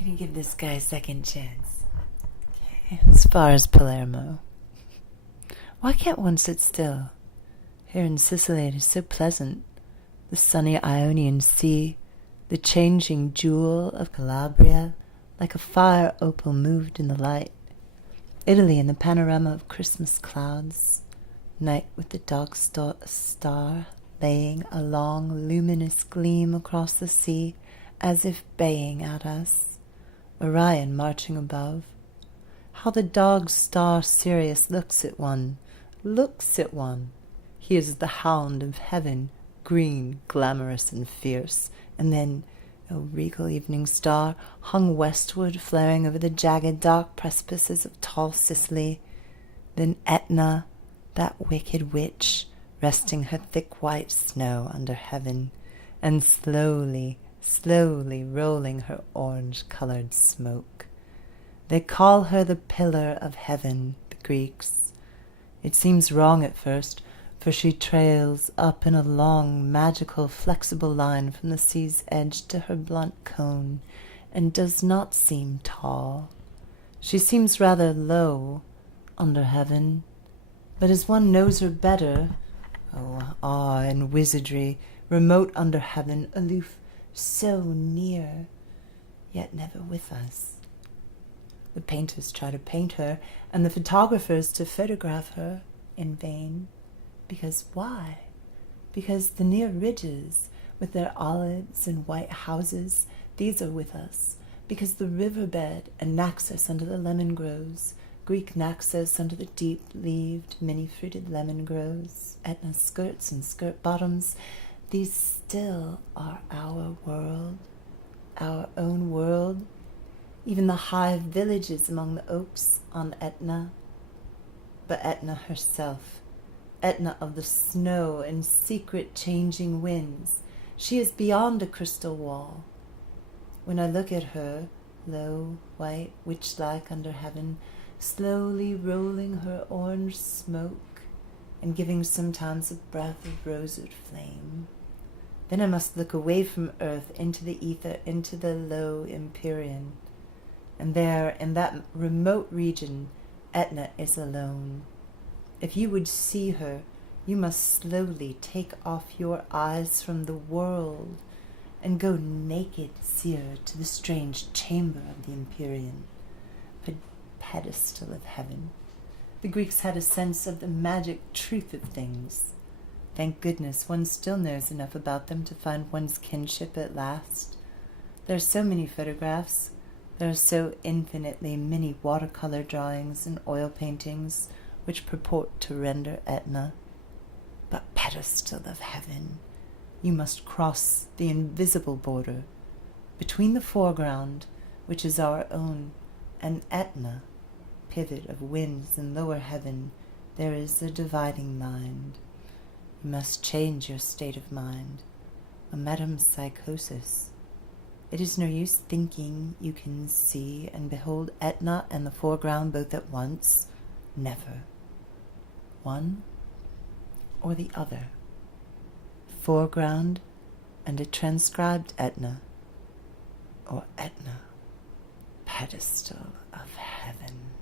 Gonna give this guy a second chance. Okay. As far as Palermo. Why can't one sit still? Here in Sicily it is so pleasant. The sunny Ionian Sea, the changing jewel of Calabria, like a fire opal moved in the light. Italy in the panorama of Christmas clouds. Night with the dark star laying a long luminous gleam across the sea as if baying at us. Orion marching above. How the dog star Sirius looks at one. He is the hound of heaven, green, glamorous, and fierce. And then, a regal evening star, hung westward, flaring over the jagged dark precipices of tall Sicily. Then Etna, that wicked witch, resting her thick white snow under heaven, and slowly rolling her orange-colored smoke. They call her the pillar of heaven, the Greeks. It seems wrong at first, for she trails up in a long, magical, flexible line from the sea's edge to her blunt cone, and does not seem tall. She seems rather low, under heaven. But as one knows her better, awe and wizardry, remote under heaven, aloof, so near, yet never with us. The painters try to paint her, and the photographers to photograph her, in vain. Because why? Because the near ridges, with their olives and white houses, these are with us. Because the riverbed and Naxos under the lemon grows, Greek Naxos under the deep-leaved, many-fruited lemon grows, Etna's skirts and skirt bottoms, these still are our world, our own world, even the high villages among the oaks on Etna. But Etna herself, Etna of the snow and secret changing winds, she is beyond a crystal wall. When I look at her, low, white, witch-like under heaven, slowly rolling her orange smoke, and giving sometimes a breath of roseate flame, then I must look away from earth into the ether, into the low empyrean. And there, in that remote region, Etna is alone. If you would see her, you must slowly take off your eyes from the world and go naked, seer, to the strange chamber of the empyrean, pedestal of heaven. The Greeks had a sense of the magic truth of things. Thank goodness one still knows enough about them to find one's kinship at last. There are so many photographs. There are so infinitely many watercolor drawings and oil paintings which purport to render Etna. But pedestal of heaven, you must cross the invisible border between the foreground, which is our own, and Etna, pivot of winds in lower heaven. There is a dividing mind. You must change your state of mind, a metempsychosis. It is no use thinking you can see and behold Etna and the foreground both at once. Never. One or the other. Foreground and a transcribed Etna, or Etna, pedestal of heaven.